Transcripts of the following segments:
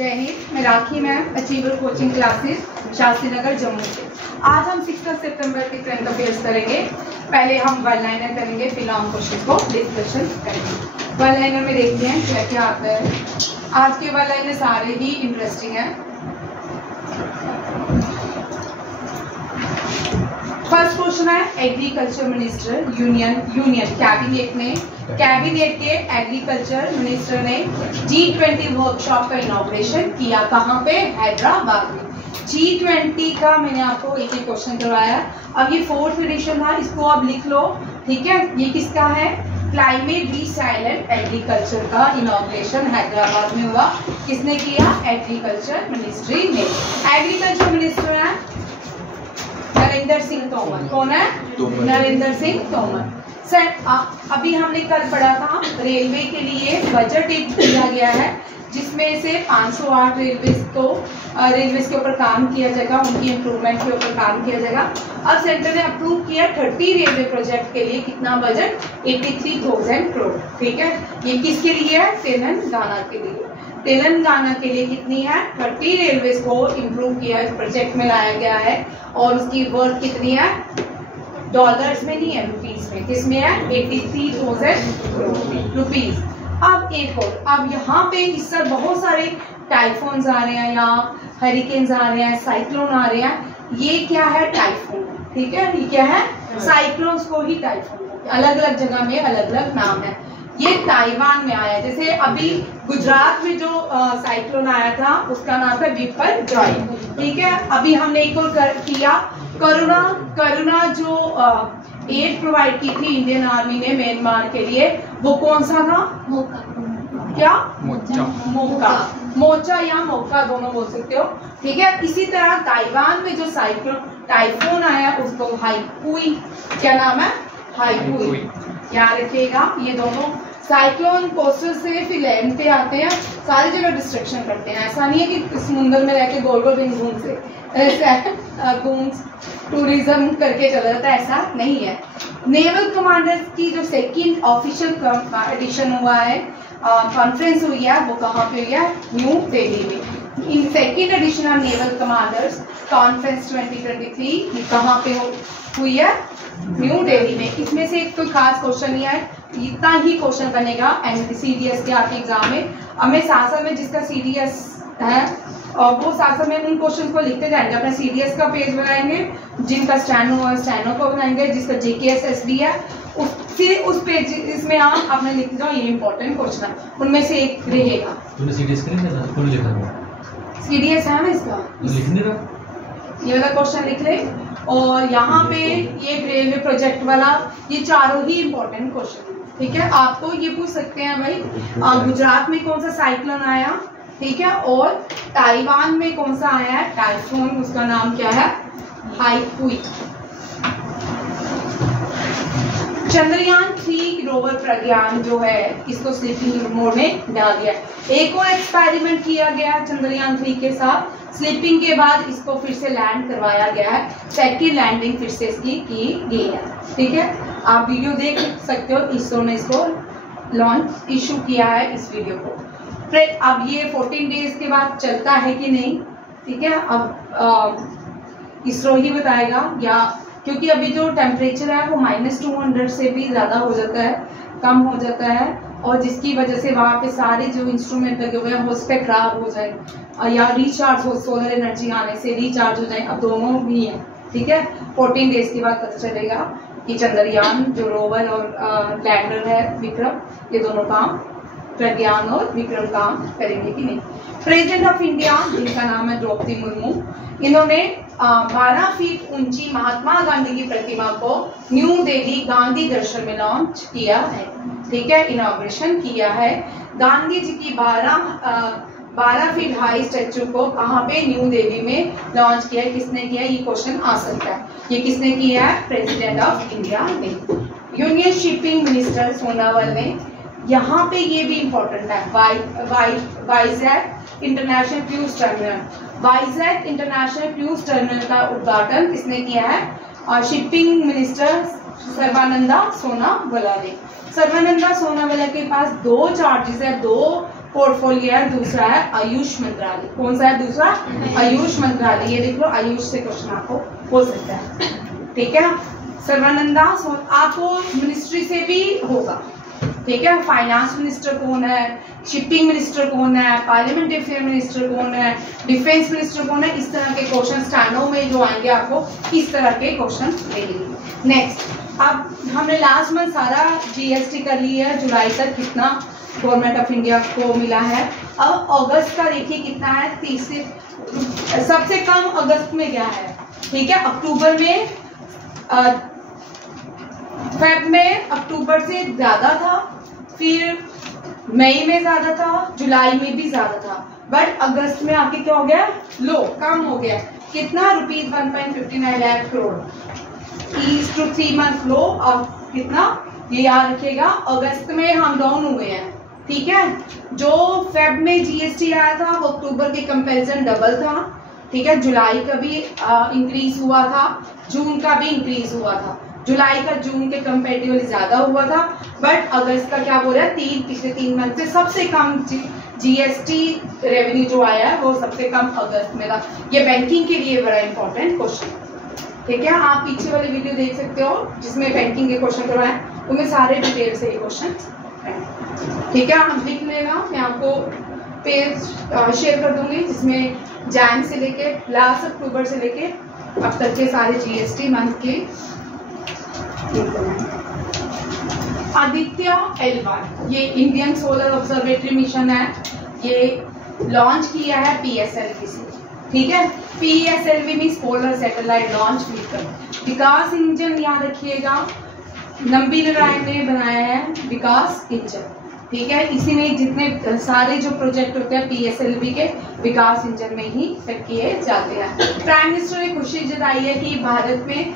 जय हिंद। मैं Rakhi ma'am, achiever coaching classes, Shastri Nagar, Jammu से। आज हम 6 सितंबर के करंट अफेयर्स करेंगे। पहले हम वन लाइनर करेंगे, फिर लॉन्ग क्वेश्चन को डिस्कशन करेंगे। वन लाइनर में देखते हैं क्या क्या आता है। आज के वन लाइनर सारे ही इंटरेस्टिंग हैं। फर्स्ट क्वेश्चन है, एग्रीकल्चर मिनिस्टर यूनियन कैबिनेट के एग्रीकल्चर मिनिस्टर ने G20 वर्कशॉप का इनॉग्रेशन किया। कहाँ पे? हैदराबाद में। G20 का मैंने आपको एक एक क्वेश्चन करवाया। अब ये 4th एडिशन था, इसको आप लिख लो, ठीक है। ये किसका है? क्लाइमेट रिसाइलेंट एग्रीकल्चर का इनॉग्रेशन हैदराबाद में हुआ। किसने किया? एग्रीकल्चर मिनिस्ट्री ने। एग्रीकल्चर मिनिस्टर है नरेंद्र सिंह तोमर। कौन है? नरेंद्र सिंह तोमर। सर अभी हमने कल पढ़ा था, रेलवे के लिए बजट एक दिया गया है जिसमें से 508 रेलवेज के ऊपर काम किया जाएगा, उनकी इम्प्रूवमेंट के ऊपर काम किया जाएगा। अब सेंटर ने अप्रूव किया 30 रेलवे प्रोजेक्ट के लिए। कितना बजट? 83,000 करोड़। ठीक है, ये किसके लिए है? तेलंगाना के लिए। तेलंगाना के लिए कितनी है? 30 रेलवेज को इम्प्रूव किया, इस प्रोजेक्ट में लाया गया है। और उसकी वर्थ कितनी है? डॉलर्स में नहीं है, रुपीस में। किसमें है? 83,000 रुपीज। अब एक और, अब यहाँ पे इस सर बहुत सारे टाइफोन्स आ रहे हैं, या हरिकेन्स आ रहे हैं, साइक्लोन आ रहे हैं। ये क्या है? टाइफून। ठीक है, ये क्या है? साइक्लोन्स को ही टाइफून, अलग अलग जगह में अलग अलग नाम है। ये ताइवान में आया। जैसे अभी गुजरात में जो साइक्लोन आया था उसका नाम है बिपरजॉय। ठीक है, अभी हमने एक और किया करुणा जो एड प्रोवाइड की थी इंडियन आर्मी ने म्यांमार के लिए, वो कौन सा था? क्या? मोचा या मोका दोनों बोल सकते हो। ठीक है, इसी तरह ताइवान में जो टाइफून आया उसको हाईपुई, क्या नाम है? हाईपुई। याद रखिएगा, ये दोनों साइक्लोन कोस्टल से फिर लैंड पे आते हैं, सारी जगह डिस्ट्रक्शन करते हैं। ऐसा नहीं है कि समुद्र में रहकर गोल गोल घूम से टूरिज्म करके चला जाता है, ऐसा नहीं है। नेवल कमांडर्स की जो 2nd ऑफिशियल एडिशन हुआ है, कॉन्फ्रेंस हुई है, वो कहाँ पे हुई है? न्यू दिल्ली में। In 2nd edition of naval commanders conference 2023 कहाँ पे हुई है? न्यू दिल्ली में। इसमें से कोई खास क्वेश्चन नहीं है, इतना ही क्वेश्चन बनेगा CDS के आपके एग्जाम में। अब मैं साथ में जिसका CDS है और वो साथ में उन क्वेश्चन को लिखते जाएंगे। अपना CDS का पेज बनाएंगे, जिनका स्टैनो को बनाएंगे, जिसका GKS SB है उस पेज इसमें आप अपने लिख जाओ, ये इंपॉर्टेंट क्वेश्चन है, उनमें से एक रहेगा। तूने CDS का नहीं लिखा? कौन लिखा है? CDS है ना इसका, लिखने का ये वाला क्वेश्चन लिख ले। और यहाँ पे ये रेलवे प्रोजेक्ट वाला, ये चारों ही इंपॉर्टेंट क्वेश्चन। ठीक है, आपको ये पूछ सकते हैं भाई गुजरात में कौन सा साइक्लोन आया, ठीक है, और ताइवान में कौन सा आया है टाइफून, उसका नाम क्या है? हाईपुई। चंद्रयान 3 रोवर प्रज्ञान जो है, इसको स्लीपिंग मोड में डाल दिया। एक और एक्सपेरिमेंट किया गया चंद्रयान 3 के साथ। स्लीपिंग के बाद इसको फिर से लैंड करवाया गया है, 2nd लैंडिंग फिर से इसकी की गई है। ठीक है, आप वीडियो देख सकते हो, इसरो ने इसको लॉन्च इशू किया है इस वीडियो को। फिर अब ये 14 डेज के बाद चलता है कि नहीं, ठीक है, अब इसरो ही बताएगा। या क्योंकि अभी जो टेम्परेचर है वो -200 से भी ज़्यादा हो जाता है, कम हो जाता है, और जिसकी वजह से वहाँ पे सारे जो इंस्ट्रूमेंट लगे हुए हैं वो उस पर खराब हो जाए, या रिचार्ज हो, सोलर एनर्जी आने से रिचार्ज हो जाए। अब दोनों भी हैं। ठीक है, 14 डेज के बाद पता चलेगा कि चंद्रयान जो रोवर और लैंडर है विक्रम, ये दोनों काम, प्रज्ञान और विक्रम काम करेंगे कि नहीं। प्रेसिडेंट ऑफ इंडिया, जिनका नाम है द्रौपदी मुर्मू, इन्होंने 12 फीट ऊंची महात्मा गांधी की प्रतिमा को न्यू दिल्ली गांधी दर्शन में लॉन्च किया है। ठीक है, इनॉग्रेशन किया है। गांधी जी की 12 फीट हाई स्टैचू को कहाँ पे? न्यू दिल्ली में लॉन्च किया है। किसने किया? ये क्वेश्चन आ सकता है। ये किसने किया है? प्रेसिडेंट ऑफ इंडिया ने। यूनियन शिपिंग मिनिस्टर सोनावाल ने। यहाँ पे ये भी इंपॉर्टेंट है, Vizag international cruise terminal. Vizag international cruise terminal का उद्घाटन किसने किया है? शिपिंग मिनिस्टर सर्बानंदा सोनावाला ने। सर्बानंदा सोनावाला के पास 2 चार्जेस है, 2 पोर्टफोलियो है, दूसरा है आयुष मंत्रालय। कौन सा है दूसरा? आयुष मंत्रालय। ये देख लो, आयुष से क्वेश्चन आपको हो सकता है, ठीक है। सर्वानंदा आपको मिनिस्ट्री से भी होगा, ठीक है। फाइनेंस मिनिस्टर कौन है, शिपिंग मिनिस्टर कौन है, पार्लियामेंट अफेयर मिनिस्टर कौन है, डिफेंस मिनिस्टर कौन है, इस तरह के क्वेश्चन स्टैनो में जो आएंगे आपको इस तरह के क्वेश्चन मिलेंगे। नेक्स्ट, अब हमने लास्ट मंथ सारा जीएसटी कर ली है, जुलाई तक कितना गवर्नमेंट ऑफ इंडिया को मिला है। अब अगस्त का देखिए कितना है, 30 से सबसे कम अगस्त में क्या है, ठीक है। अक्टूबर में फेब में अक्टूबर से ज्यादा था, फिर मई में ज्यादा था, जुलाई में भी ज्यादा था, बट अगस्त में आके क्या हो गया, लो कम हो गया। कितना? रुपीज 1.59 लाख करोड़। 3 मंथ लो, अब कितना ये याद रखिएगा। अगस्त में हम डाउन हुए हैं, ठीक है। जो फेब में जीएसटी आया था वो अक्टूबर के कंपैरिजन डबल था, ठीक है। जुलाई का भी इंक्रीज हुआ था, जून का भी इंक्रीज हुआ था। जुलाई का जून के कंपेरेटिवली ज्यादा हुआ था, बट अगस्त का क्या बोल रहा है, पिछले 3 मंथ से सबसे कम जीएसटी रेवेन्यू जो आया है वो सबसे कम अगस्त में था। ये बैंकिंग के लिए बड़ा इंपॉर्टेंट क्वेश्चन, ठीक है। आप पीछे वाली वीडियो देख सकते हो जिसमें बैंकिंग के क्वेश्चन करवाए, उनमें सारे डिटेल से ये क्वेश्चन, ठीक है। आप लिख लेना, मैं आपको पेज शेयर कर दूंगी जिसमें जैन से लेके लास्ट अक्टूबर से लेके अब तक के सारे जीएसटी मंथ के। आदित्य L1 ये इंडियन सोलर ऑब्जर्वेटरी मिशन है, ये लॉन्च किया है पीएसएलवी से, ठीक है। PSLV means polar satellite launch vehicle. Vikas engine याद रखिएगा, नंबी नारायण ने बनाया है विकास इंजन, ठीक है। इसी में जितने सारे जो प्रोजेक्ट होते हैं पीएसएलवी के विकास इंजन में ही सेट किए जाते हैं। प्राइम मिनिस्टर ने खुशी जताई है कि भारत में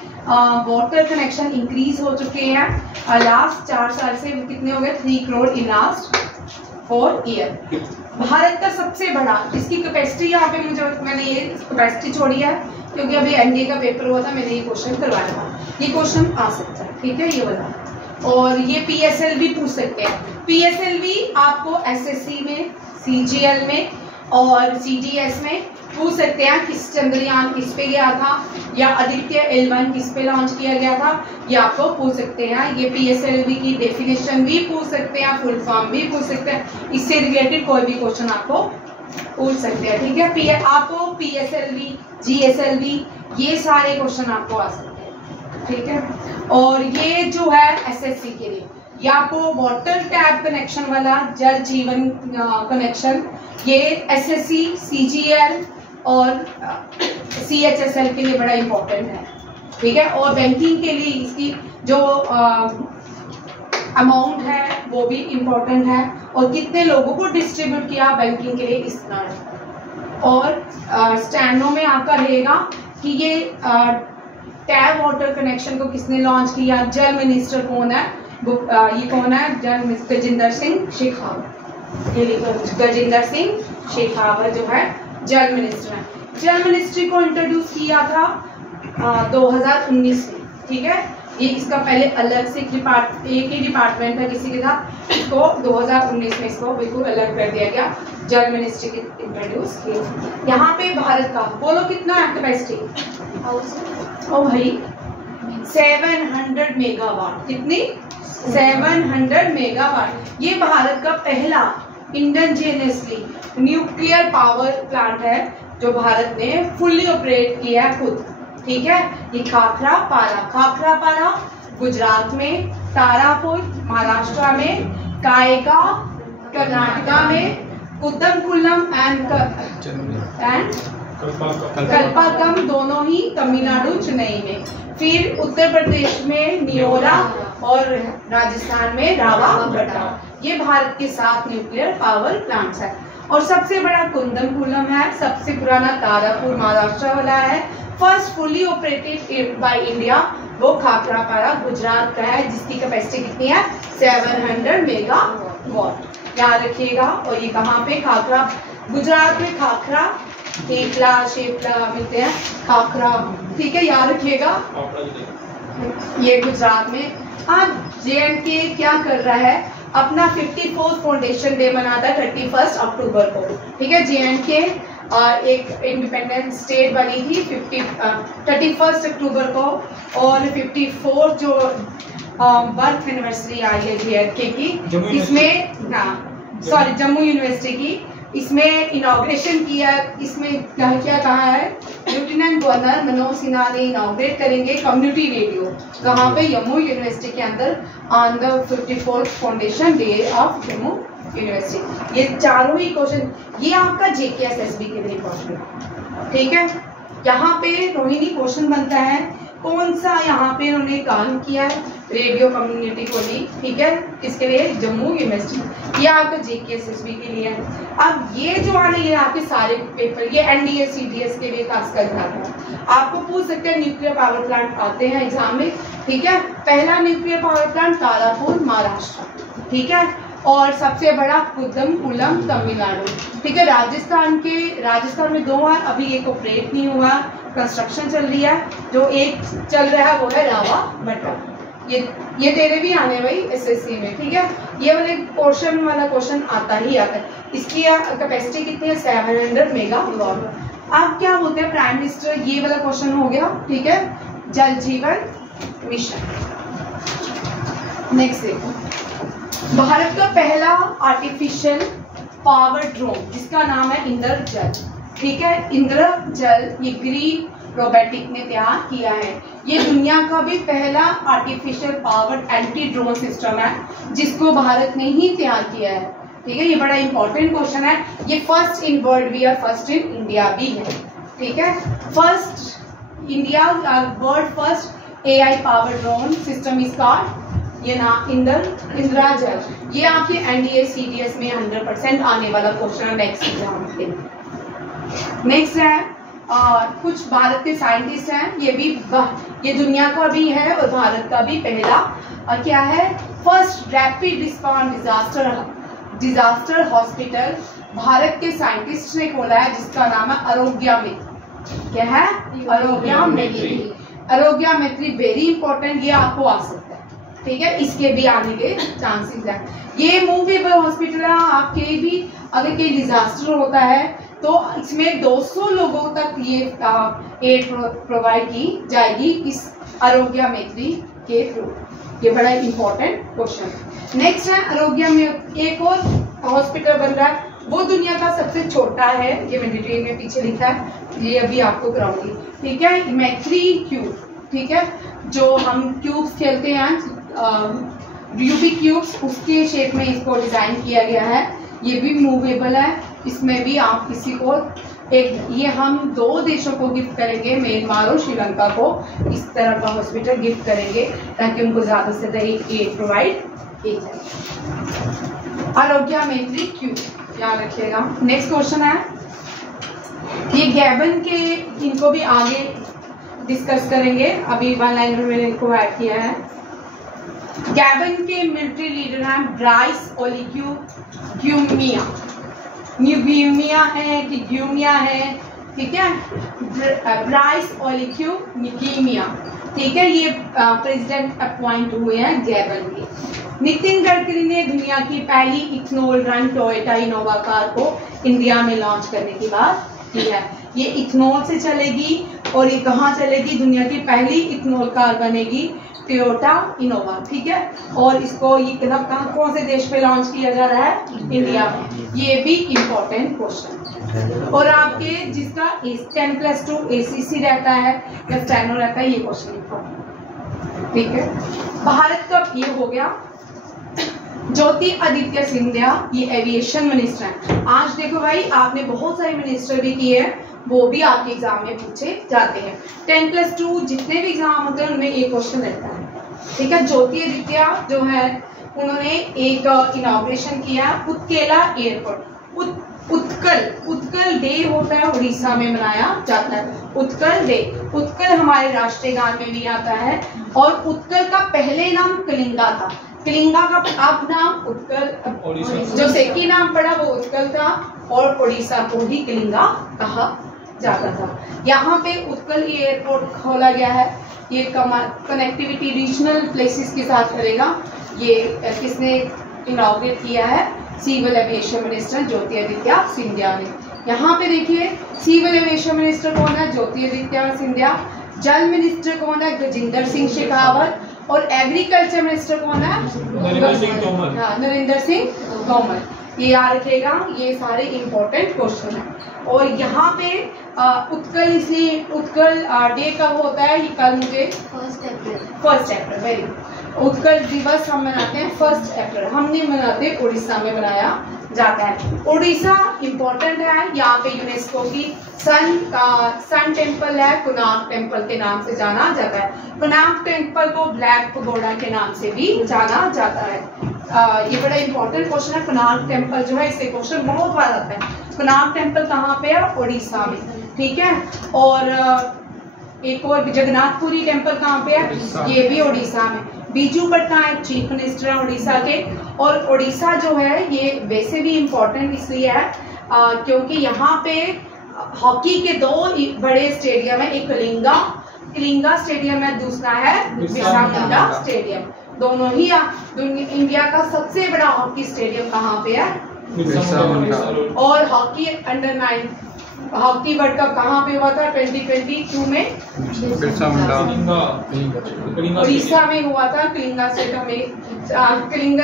वाटर कनेक्शन इंक्रीज हो चुके हैं। लास्ट 4 साल से कितने हो गए, 3 crore in last 4 year. Bharat का सबसे बड़ा, इसकी कैपेसिटी यहाँ पे मैंने ये कैपेसिटी छोड़ी है क्योंकि अभी एनडीए का पेपर हुआ था, मैंने ये क्वेश्चन करवाया था, ये क्वेश्चन आ सकता है, ठीक है, ये वाला। और ये पीएसएलवी पूछ सकते हैं। पीएसएलवी आपको एसएससी में, सीजीएल में और सीडीएस में पूछ सकते हैं। किस चंद्रयान किस पे गया था, या आदित्य L1 किस पे लॉन्च किया गया था, ये आपको पूछ सकते हैं। ये पीएसएलवी की डेफिनेशन भी पूछ सकते हैं, फुल फॉर्म भी पूछ सकते हैं, इससे रिलेटेड कोई भी क्वेश्चन आपको पूछ सकते हैं, ठीक है। आपको पीएसएलवी, जीएसएलवी ये सारे क्वेश्चन आपको आ सकते हैं, ठीक है। और ये जो है एसएससी के लिए, ये आपको वाटर टैप कनेक्शन वाला जल जीवन कनेक्शन, ये एसएससी, सीजीएल और सीएचएसएल के लिए बड़ा इंपॉर्टेंट है, ठीक है। और बैंकिंग के लिए इसकी जो अमाउंट है वो भी इंपॉर्टेंट है, और कितने लोगों को डिस्ट्रीब्यूट किया बैंकिंग के लिए इस तरह। और स्टैंडो में आपका रहेगा कि ये टैप वाटर कनेक्शन को किसने लॉन्च किया, जल मिनिस्टर कौन है, ये कौन है, जल मिनिस्टर गजेंद्र सिंह शेखावत। ये गजेंद्र सिंह शेखावत जो है जल मिनिस्टर है। जल मिनिस्ट्री को इंट्रोड्यूस किया था 2019 में, ठीक है। ये इसका पहले अलग से एक ही डिपार्टमेंट था किसी के था, इसको 2019 में इसको बिल्कुल अलग कर दिया गया, जल मिनिस्ट्री की इंट्रोड्यूस की। यहाँ पे भारत का बोलो कितना है कैपेसिटी, ओ भाई 700 मेगावाट। कितनी? 700 मेगावाट। ये भारत का पहला इंडिजिनियसली न्यूक्लियर पावर प्लांट है जो भारत ने फुल्ली ऑपरेट किया है खुद, ठीक है। ये खाखरापारा गुजरात में, तारापुर महाराष्ट्र में, कायगा कर्नाटका में, कुद्दमकुलम एंड कल्पाकम दोनों ही तमिलनाडु चेन्नई में, फिर उत्तर प्रदेश में नियोरा और राजस्थान में रावागढ़। ये भारत के 7 न्यूक्लियर पावर प्लांट्स है। और सबसे बड़ा कुद्दमकुलम है, सबसे पुराना तारापुर महाराष्ट्र वाला है, first fully operated by India वो खाखरापारा गुजरात का है, जिसकी कैपेसिटी कितनी है 700 मेगावाट। याद रखिएगा। और ये कहाँ पे, खाखरा गुजरात में, खाखरा थेपला शेपला मिलते हैं, खाखरा, ठीक है, याद रखिएगा। ये गुजरात में। अब JNK क्या कर रहा है, अपना 54th फाउंडेशन डे मनाता है 31 अक्टूबर को। ठीक है, J&K एक इंडिपेंडेंट स्टेट बनी थी 31 अक्टूबर को, और 54 जो बर्थ एनिवर्सरी आई है J&K की, इसमें जम्मू यूनिवर्सिटी की, इसमें इनॉग्रेशन किया। इसमें क्या कहा है, लेफ्टिनेंट गवर्नर मनोज सिन्हा ने इनॉग्रेट करेंगे कम्युनिटी रेडियो, कहाँ पे, जम्मू यूनिवर्सिटी के अंदर, on the 54th foundation day of Jammu university. ये चारों ही क्वेश्चन ये आपका JKSSB के लिए इंपॉर्टेंट। ठीक है, यहाँ पे रोहिणी क्वेश्चन बनता है कौन सा यहाँ पे उन्होंने काम किया है, रेडियो कम्युनिटी को ली। ठीक है, किसके लिए, जम्मू यूनिवर्सिटी। ये आपका JKSSB के लिए है। अब ये जो आने ये आपके सारे पेपर, ये NDA CDS के लिए खास कर जाता है। आपको पूछ सकते हैं न्यूक्लियर पावर प्लांट आते हैं एग्जाम में। ठीक है, पहला nuclear power plant Tarapur Maharashtra. ठीक है, और सबसे बड़ा कुद्दमकुलम तमिलनाडु। ठीक है, राजस्थान में 2 है, अभी एक ऑपरेट नहीं हुआ, कंस्ट्रक्शन चल रही है। जो एक चल रहा है वो है रावा भट्टा। ये तेरे भी आने भाई SSC में। ठीक है, ये वाले पोर्शन वाला क्वेश्चन आता ही आता है। इसकी कैपेसिटी कितनी है, 700 मेगावाट। अब क्या बोलते हैं प्राइम मिनिस्टर, ये वाला क्वेश्चन हो गया। ठीक है, जल जीवन मिशन। नेक्स्ट देखो, भारत का पहला आर्टिफिशियल पावर ड्रोन जिसका नाम है इंद्रजल। ठीक है, इंद्रजल ये ग्रीन रोबोटिक ने तैयार किया है। ये दुनिया का भी पहला artificial power anti drone system है जिसको भारत ने ही तैयार किया है। ठीक है, ये बड़ा इंपॉर्टेंट क्वेश्चन है। ये फर्स्ट इन वर्ल्ड भी है, फर्स्ट इन इंडिया भी है। ठीक है, first India world first AI power drone system is called, ये नाम इंद्रजल। ये आपके NDA CDS में 100% आने वाला क्वेश्चन है नेक्स्ट एग्जाम के। नेक्स्ट है कुछ भारत के साइंटिस्ट हैं, ये दुनिया का भी है और भारत का भी पहला क्या है, first rapid response disaster hospital Bharat के साइंटिस्ट ने खोला है जिसका नाम है आरोग्य मित्र। क्या है, आरोग्य मित्र। आरोग्य मित्र वेरी इंपॉर्टेंट, ये आपको आ सकता है। ठीक है, इसके भी आने के चांसेस है। ये मूवेबल हॉस्पिटल है, आपके भी अगर कोई डिजास्टर होता है तो इसमें 200 लोगों तक ये एड प्रोवाइड की जाएगी इस आरोग्य मित्र के थ्रू। ये बड़ा इंपॉर्टेंट क्वेश्चन। नेक्स्ट है आरोग्य में एक और हॉस्पिटल बन रहा है, वो दुनिया का सबसे छोटा है। ये मैं डिटेल में पीछे लिखा है, ये अभी आपको कराऊंगी। ठीक है, मैत्री क्यूब। ठीक है, जो हम क्यूब्स खेलते हैं रूबिक क्यूब्स, उसके शेप में इसको डिजाइन किया गया है। ये भी मूवेबल है, इसमें भी आप किसी को ये हम 2 देशों को गिफ्ट करेंगे, म्यांमार और श्रीलंका को इस तरह का हॉस्पिटल गिफ्ट करेंगे ताकि उनको ज्यादा से ज्यादा एड प्रोवाइड की जाए। आरोग्य मैत्री क्यूब याद रखिएगा। नेक्स्ट क्वेश्चन है, ये गैबन के, इनको भी आगे डिस्कस करेंगे, अभी 1 लाइन में मैंने इनको ऐड किया है। गैबन के मिलिट्री लीडर हैं ब्राइस ओलीक्यू ग्यूमिया। न्यूग्यूमिया है कि ग्यूमिया है, ठीक है, ब्राइस ओलीक्यू न्यूग्यूमिया। ठीक है, ये प्रेसिडेंट अपॉइंट हुए हैं गैबन के। नितिन गडकरी ने दुनिया की पहली ethanol run Toyota Innova car को इंडिया में लॉन्च करने की बात की है। ये इथेनॉल से चलेगी और ये कहाँ चलेगी, दुनिया की पहली इथेनॉल कार बनेगी टोयोटा इनोवा। ठीक है, और इसको ये कौन से देश पे लॉन्च किया जा रहा है, इंडिया में। ये भी इम्पोर्टेंट क्वेश्चन। और आपके जिसका 10+2 ACC रहता है या स्टेनो रहता है, ये क्वेश्चन इम्पोर्टेंट। ठीक है, भारत का ये हो गया। ज्योतिरादित्य सिंधिया ये एविएशन मिनिस्टर हैं। आज देखो भाई, आपने बहुत सारे मिनिस्टर भी किए हैं, वो भी आपके एग्जाम में पूछे जाते हैं। 10+2 जितने भी एग्जाम होते हैं उनमें एक क्वेश्चन रहता है। ठीक है, ज्योतिरादित्य जो है उन्होंने एक इनॉग्रेशन किया उत्केला एयरपोर्ट। उत्कल डे होता है, उड़ीसा में मनाया जाता है उत्कल डे। उत्कल हमारे राष्ट्रीय गान में भी आता है। और उत्कल का पहले नाम कलिंगा था। कलिंगा का अब नाम उत्कल, जो सेकी नाम पड़ा वो उत्कल था, और उड़ीसा को ही कलिंगा कहा जाता था। यहाँ पे उत्कल एयरपोर्ट खोला गया है। ये कनेक्टिविटी रीजनल प्लेसेस के साथ करेगा। ये किसने इनॉग्रेट किया है civil aviation minister Jyotiraditya Scindia ने। यहाँ पे देखिए सिविल एविएशन मिनिस्टर कौन है, ज्योतिरादित्य सिंधिया। जल मिनिस्टर कौन है, गजेंद्र सिंह शेखावत। और एग्रीकल्चर मिनिस्टर कौन है, नरेंद्र सिंह तोमर। हाँ, नरेंद्र सिंह तोमर। ये याद रखेगा, ये सारे इंपॉर्टेंट क्वेश्चन हैं। और यहाँ पे उत्कल, इसलिए उत्कल डे कब होता है, ये कल मुझे 1 अप्रैल, वेरी उत्कल दिवस हम मनाते हैं 1 अप्रैल। हम नहीं मनाते, उड़ीसा में मनाया जाता है। उड़ीसा इंपॉर्टेंट है, यहाँ पे यूनेस्को की सन टेम्पल है, कोणार्क टेम्पल के नाम से जाना जाता है। कोणार्क टेम्पल को ब्लैक पगोडा के नाम से भी जाना जाता है। ये बड़ा इंपॉर्टेंट क्वेश्चन है। कोणार्क टेम्पल जो है, इससे क्वेश्चन बहुत बार आता है। कोणार्क टेम्पल कहाँ पे है, उड़ीसा में, ठीक है। और एक और जगन्नाथपुरी टेम्पल कहाँ पे है, ये भी उड़ीसा में। बीजू पटनायक चीफ मिनिस्टर है उड़ीसा के। और उड़ीसा जो है ये वैसे भी इम्पोर्टेंट इसलिए है क्योंकि यहाँ पे हॉकी के 2 बड़े स्टेडियम है, एक कलिंगा स्टेडियम है, दूसरा है बिरसा मुंडा स्टेडियम। दोनों ही इंडिया का सबसे बड़ा हॉकी स्टेडियम कहाँ पे है, बिरसा मुंडा। और हॉकी अंडर-9 हॉकी वर्ल्ड कप कहाँ पे हुआ था 2022 में, बिरसा मुंडा उड़ीसा में हुआ था। कलिंगा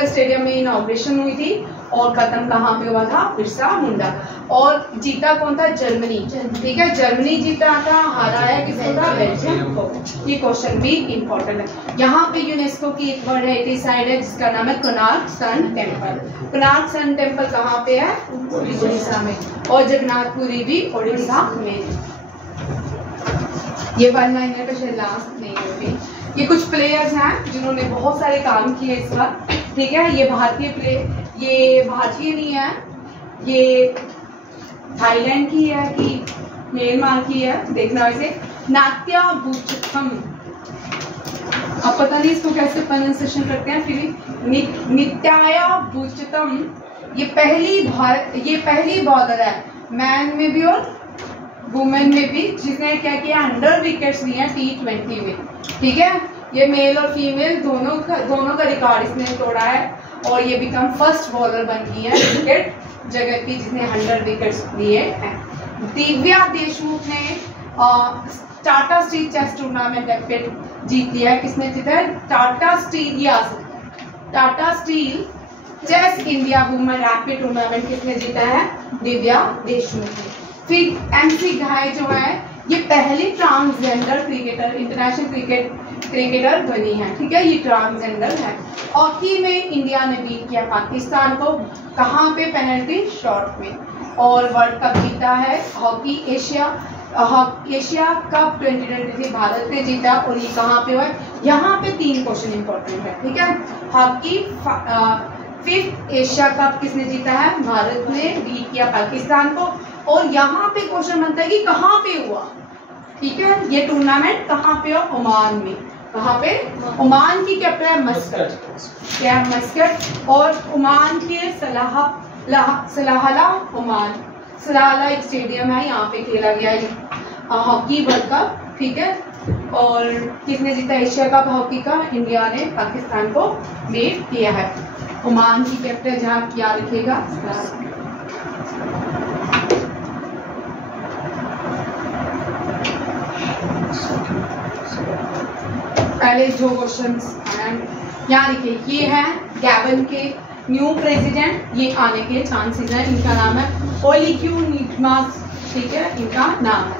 स्टेडियम में इनॉग्रेशन हुई थी। और खत्म कहाँ पे हुआ था, बिरसा मुंडा। और जीता कौन था, जर्मनी, ठीक है, जर्मनी जीता था। हारा है किसको था, बेल्जियम को। ये क्वेश्चन भी इम्पोर्टेंट है। यहाँ पे यूनेस्को की एक वर्ल्ड हेरिटेज साइट है जिसका नाम है Konark sun temple. Konark sun temple कहाँ पे है, उड़ीसा में। और जगन्नाथपुरी भी उड़ीसा में। ये 1 लाइनर का शायद लास्ट नहीं होगी। ये कुछ प्लेयर्स हैं जिन्होंने बहुत सारे काम किए इस बार, ठीक है। ये भारतीय नहीं है, ये थाईलैंड की है कि म्यांमार की है, देखना वैसे। नात्या बुचथम, अब पता नहीं इसको कैसे प्रोनाउंसिएशन करते हैं, फिर नित्याया बुचतम। ये पहली बॉलर है मैन में भी और वुमेन में भी जिसने क्या किया, 100 विकेट्स लिए हैं T20 में, ठीक है। ये मेल और फीमेल दोनों का रिकॉर्ड इसने तोड़ा है। और ये बिकम फर्स्ट बॉलर बन गई है क्रिकेट जगत की जिसने 100 विकेट्स लिए हैं। दिव्या देशमुख ने Tata steel chess tournament racket जीत लिया है। किसने जीता है, Tata steel chess India women racket tournament किसने जीता है, दिव्या देशमुख ने। फिर MC घाय जो है ये पहली ट्रांसजेंडर क्रिकेटर, इंटरनेशनल क्रिकेटर बनी है, ठीक है। ये ट्रांसजेंडर है। हॉकी में इंडिया ने बीट किया पाकिस्तान को, कहाँ पे, पेनल्टी शॉट में। और वर्ल्ड कप जीता है हॉकी एशिया कप 2023 भारत ने जीता। और ये कहाँ पे हुआ, यहाँ पे 3 क्वेश्चन इंपॉर्टेंट है, ठीक है। हॉकी 5th एशिया कप किसने जीता है, भारत ने बीट किया पाकिस्तान को। और यहाँ पे क्वेश्चन बनता है कि कहाँ पे हुआ, ठीक है। ये टूर्नामेंट कहाँ पे हुआ, ओमान में। कहाँ पे, ओमान की कैपिटल है मस्कट, क्या है, मस्कट। और ओमान के सलाहला ओमान, सलाहला एक स्टेडियम है, यहाँ पे खेला गया है हॉकी वर्ल्ड कप, ठीक है। और किसने जीता एशिया कप हॉकी का, इंडिया ने पाकिस्तान को बीट किया है। ओमान की कैपिटल जहाँ याद रखिएगा, पहले जो क्वेश्चंस यहाँ लिखे, ये है गैबन के न्यू प्रेसिडेंट, ये आने के चांसेस हैं। इनका नाम है ओलीक्यू नीटमास, ठीक है, इनका नाम है।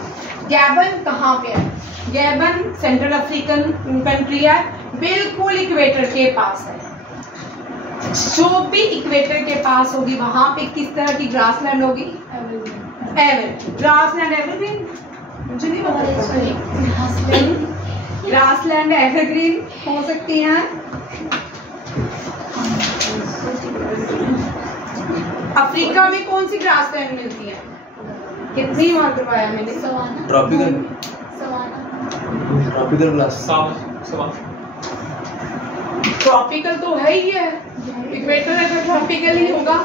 गैबन कहाँ पे है, गैबन सेंट्रल अफ्रीकन कंट्री है, बिल्कुल इक्वेटर के पास है। जो भी इक्वेटर के पास होगी वहां पे किस तरह की ग्रासलैंड होगी, ग्रासलैंड एवरग्रीन, मुझे नहीं पता, ग्रासलैंड एवरग्रीन हो सकती हैं। अफ्रीका में कौन सी ग्रासलैंड मिलती है, कितनी बार करवाया मैंने, ट्रॉपिकल तो है ही है, इक्वेटर है तो ट्रॉपिकल ही होगा,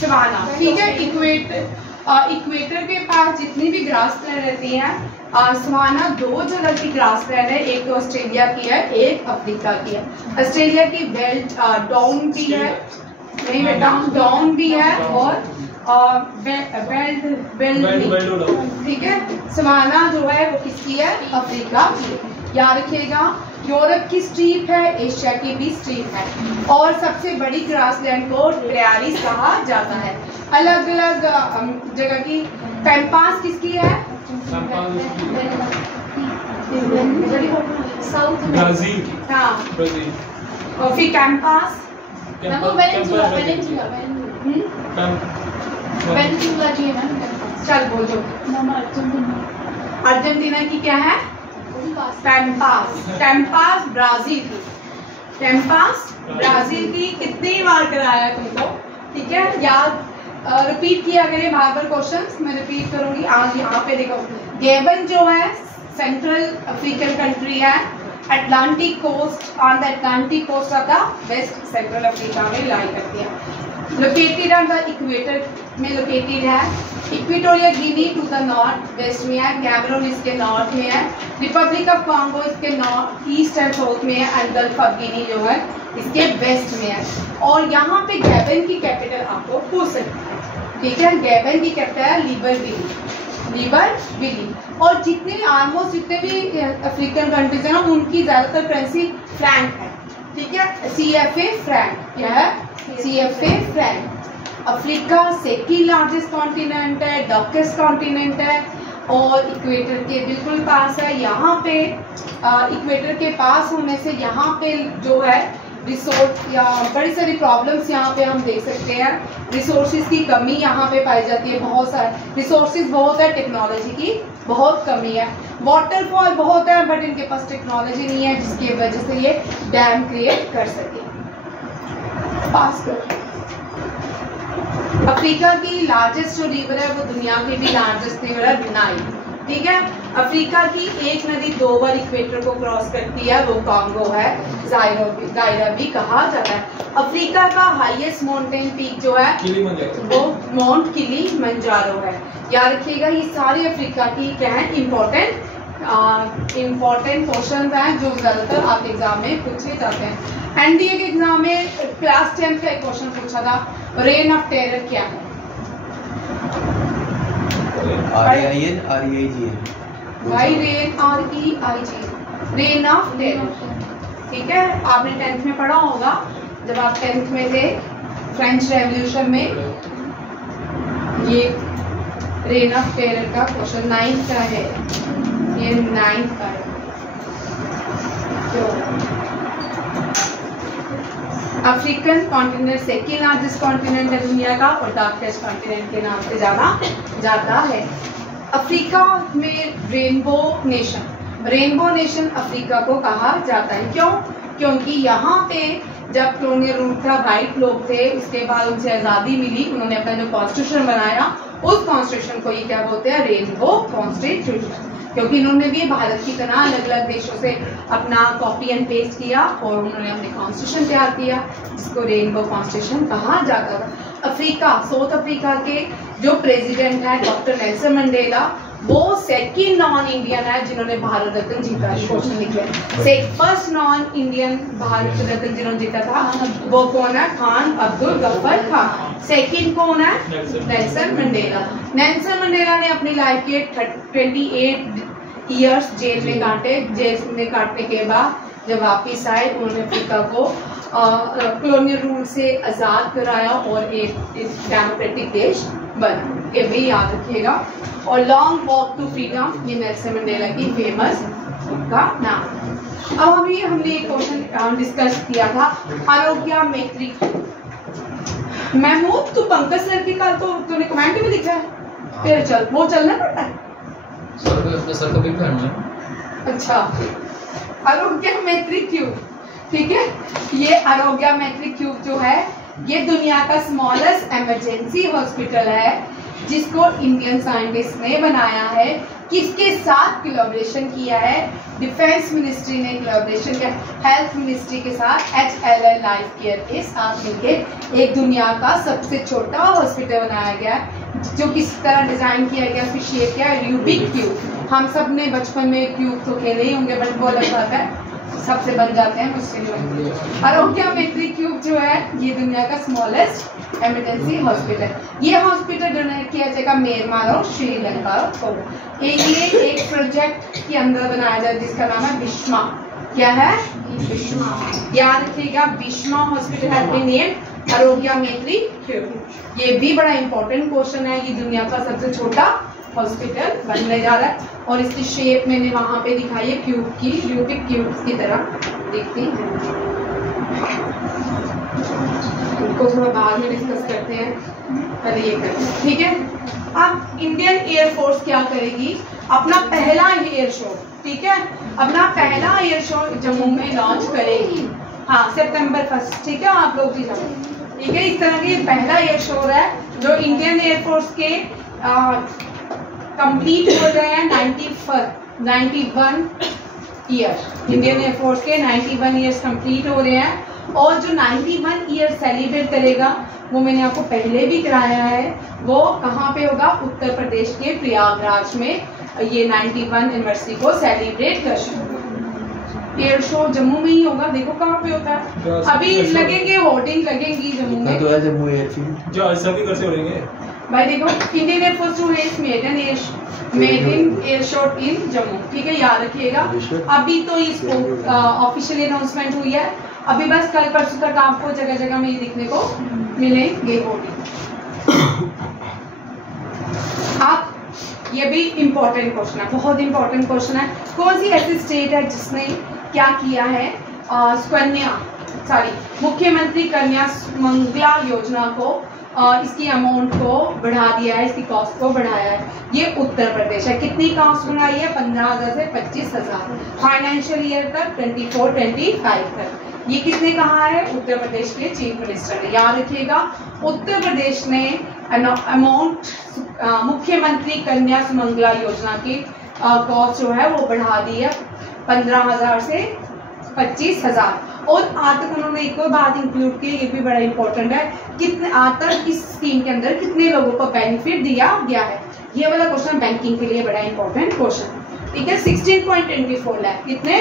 सवाना, ठीक है। इक्वेटर के पास जितनी भी ग्रासलैंड रहती हैं, सवाना 2 जगह की ग्रासलैंड है, एक तो ऑस्ट्रेलिया की है, एक अफ्रीका की है। ऑस्ट्रेलिया की बेल्ट डाउन की है, नहीं बेटा, डाउन भी है और बेल्ट, ठीक है। सवाना जो है वो किसकी है? अफ्रीका की। याद रखिएगा, यूरोप की स्ट्रीप है, एशिया की भी स्ट्रीप है, और सबसे बड़ी ग्रासलैंड को प्रेयरीज कहा जाता है। अलग अलग जगह की। पैम्पास किसकी है? South Brazil. हाँ, ब्राजील। और फिर कैंपास चल बोलो। अर्जेंटीना की क्या है? पैम्पास। पैम्पास ब्राजील की। पैम्पास ब्राजील की। कितनी बार कराया है तुमको? ठीक है, याद रिपीट किया करिए बार बार क्वेश्चंस। मैं रिपीट करूंगी। आज यहाँ पे देखो, गेबन जो है सेंट्रल अफ्रीकन कंट्री है, Atlantic coast, on the Atlantic coast of the west central Africa में लाई करती है। लोकेटेड ऑन द इक्वेटर में लोकेटेड है। Equatorial Guinea to the north west में है, कैमरून इसके नॉर्थ में है, रिपब्लिक ऑफ कॉन्गो इसके नॉर्थ ईस्ट एंड साउथ में है, एंड गल्फ ऑफ गिनी जो है इसके वेस्ट में है। और यहाँ पे गैबन की कैपिटल आपको पूछ सकते हैं, ठीक है। गैबन की कैपिटल है लिब्रविल। और जितने ऑलमोस्ट जितने भी अफ्रीकन कंट्रीज है ना, उनकी ज्यादातर करेंसी फ्रैंक है, ठीक है। CFA Frank. क्या है? CFA Frank. Africa second largest continent है, डॉकेस्ट कॉन्टिनेंट है, और इक्वेटर के बिल्कुल पास है। यहाँ पे इक्वेटर के पास होने से यहाँ पे जो है रिसोर्स या बड़ी सारी प्रॉब्लम्स यहाँ पे हम देख सकते हैं। रिसोर्सेज की कमी यहाँ पे पाई जाती है, बहुत सारे रिसोर्सेज बहुत है, टेक्नोलॉजी की बहुत कमी है। वाटरफॉल बहुत है, बट इनके पास टेक्नोलॉजी नहीं है, जिसकी वजह से ये डैम क्रिएट कर सके। पास कर। अफ्रीका की लार्जेस्ट जो रिवर है वो दुनिया की भी लार्जेस्ट रिवर है, नाइल, ठीक है। अफ्रीका की एक नदी 2 बार इक्वेटर को क्रॉस करती है, वो कांगो है, जायरा भी कहा जाता है। अफ्रीका का हाईएस्ट माउंटेन पीक जो है वो माउंट किलिमंजारो है। याद रखिएगा, ये सारे अफ्रीका की क्या है इम्पोर्टेंट क्वेश्चन हैं जो ज्यादातर आपके एग्जाम में पूछे जाते हैं। एनडीए के एग्जाम में क्लास 10 का एक क्वेश्चन पूछा था, रेन ऑफ टेरर क्या है? रेन ऑफ टेरर, ठीक है। आपने 10th में पढ़ा होगा, जब आप 10th में थे, फ्रेंच रेवोल्यूशन में ये रेन ऑफ टेरर का क्वेश्चन 9th का है, ये 9th का है। African continent second largest continent है दुनिया का, और डार्केस्ट कॉन्टिनेंट के नाम से जाना जाता है। अफ्रीका में रेनबो नेशन अफ्रीका को कहा जाता है। क्यों? क्योंकि यहाँ पे जब कॉलोनियल रूल था, वाइट लोग थे, उसके बाद उनसे आज़ादी मिली, उन्होंने अपना जो कॉन्स्टिट्यूशन बनाया, उस कॉन्स्टिट्यूशन को ये क्या बोलते हैं? Rainbow constitution. क्योंकि इन्होंने भी भारत की तरह अलग अलग देशों से अपना कॉपी एंड पेस्ट किया और उन्होंने अपने कॉन्स्टिट्यूशन तैयार किया, जिसको रेनबो कॉन्स्टिट्यूशन कहा जाता था। अफ्रीका, साउथ अफ्रीका के जो प्रेसिडेंट है डॉक्टर नेल्सन मंडेला, वो सेकंड नॉन इंडियन है जिन्होंने भारत रत्न जीता। क्वेश्चन लिखे, first non Indian Bharat Ratna जिन्होंने जीता था वो कौन है? खान अब्दुल गफ्फार खान। सेकंड कौन है? Nelson Mandela. नेल्सन मंडेला ने अपनी लाइफ के 28 ईयर्स जेल में काटे। जेल में काटने के बाद जब वापिस आए, उन्होंने अफ्रीका को कॉलोनियल रूल से आज़ाद कराया और एक डेमोक्रेटिक देश बना। ये भी याद रखिएगा। और लॉन्ग वॉक टू फ्रीडम, ये नेल्सन मंडेला की फेमस उनका नाम। अब अभी हमने एक क्वेश्चन डिस्कस किया था, आरोग्य मैत्री। महमूद, तू पंकज सर की कल तो तूने कमेंट में लिखा है, फिर चल वो चलना पड़ता है सर का भी करना है। अच्छा, आरोग्य मैत्री क्यूब, ठीक है। ये आरोग्य मैत्री क्यूब जो है, ये दुनिया का स्मॉलेस्ट इमरजेंसी हॉस्पिटल है, जिसको इंडियन साइंटिस्ट ने बनाया है। किसके साथ कोलैबोरेशन किया है? डिफेंस मिनिस्ट्री ने कोलैबोरेशन किया, हेल्थ मिनिस्ट्री के साथ, HLL लाइफ केयर के साथ मिलकर एक दुनिया का सबसे छोटा हॉस्पिटल बनाया गया है, जो किस तरह डिजाइन किया गया, फिर शेप किया, रूबिक क्यूब। हम सब ने बचपन में क्यूब तो खेले ही होंगे, बट वो अलग बात है। सबसे बन जाते हैं, मुझसे नहीं बनते। आरोग्य मेत्री क्यूब जो है ये दुनिया का स्मॉलेस्ट इमरजेंसी हॉस्पिटल। ये हॉस्पिटल डोनेट किया जाएगा म्यांमार और श्रीलंका को। ये एक प्रोजेक्ट के अंदर बनाया जाए जिसका नाम है बिस्मा। क्या है? बिस्मा। याद रखिएगा, Bhishma hospital has been named Aarogya Maitri cube. ये भी बड़ा इंपॉर्टेंट क्वेश्चन है। ये दुनिया का सबसे छोटा हॉस्पिटल बनने जा रहा है और इसकी शेप मैंने वहां पे दिखाई है क्यूब की, रूबिक क्यूब की तरह दिखती है। इनको थोड़ा बाद में डिस्कस करते हैं, पहले ये करते हैं, ठीक है। अब इंडियन एयरफोर्स क्या करेगी? अपना पहला एयर शो, ठीक है, अपना पहला एयर शो जम्मू में लॉन्च करेगी। हाँ, सितंबर 1, ठीक है। आप लोग भी जाओ, ठीक है। इस तरह की पहला एयर शो है जो इंडियन एयरफोर्स के कंप्लीट हो रहे हैं 91 ईयर। इंडियन एयरफोर्स के 91 ईयर्स कंप्लीट हो रहे हैं और जो 91 ईयर सेलिब्रेट करेगा वो मैंने आपको पहले भी कराया है। वो कहाँ पे होगा? उत्तर प्रदेश के प्रयागराज में ये 91 एनिवर्सरी को सेलिब्रेट कर। एयर शो जम्मू में ही होगा। देखो कहाँ पे होता है। अभी लगेंगे होर्डिंग लगेंगी जम्मू में, तो जम्मू एयरफील्ड जो ऐसा भी कैसे हो रहे हैं भाई। देखो, Indian air force to race made in air show in Jammu, ठीक है, याद रखिएगा। अभी तो इसको ऑफिशियली अनाउंसमेंट हुई है। अभी बस कल परसों तक आपको जगह जगह में ये दिखने को मिलेंगे होर्डिंग। आप ये भी इम्पोर्टेंट क्वेश्चन है, बहुत इम्पोर्टेंट क्वेश्चन है। कौन सी ऐसी स्टेट है जिसने क्या किया है? मुख्यमंत्री कन्या सुमंगला योजना को इसकी अमाउंट को बढ़ा दिया है, इसकी कॉस्ट को बढ़ाया है। ये उत्तर प्रदेश है। कितनी कॉस्ट बढ़ाई है? 15,000 से 25,000 फाइनेंशियल ईयर तक 24-25 तक। ये किसने कहा है? उत्तर प्रदेश के चीफ मिनिस्टर ने। याद रखिएगा, उत्तर प्रदेश ने अमाउंट मुख्यमंत्री कन्या सुमंगला योजना की कॉस्ट जो है वो बढ़ा दी है 15,000 से 25,000। और आज तक उन्होंने एक और बात इंक्लूड की, ये भी बड़ा इंपॉर्टेंट है, कितने आज तक इस स्कीम के अंदर कितने लोगों को बेनिफिट दिया गया है। ये वाला क्वेश्चन बैंकिंग के लिए बड़ा इंपॉर्टेंट क्वेश्चन, ठीक है। 16.24 लाख, कितने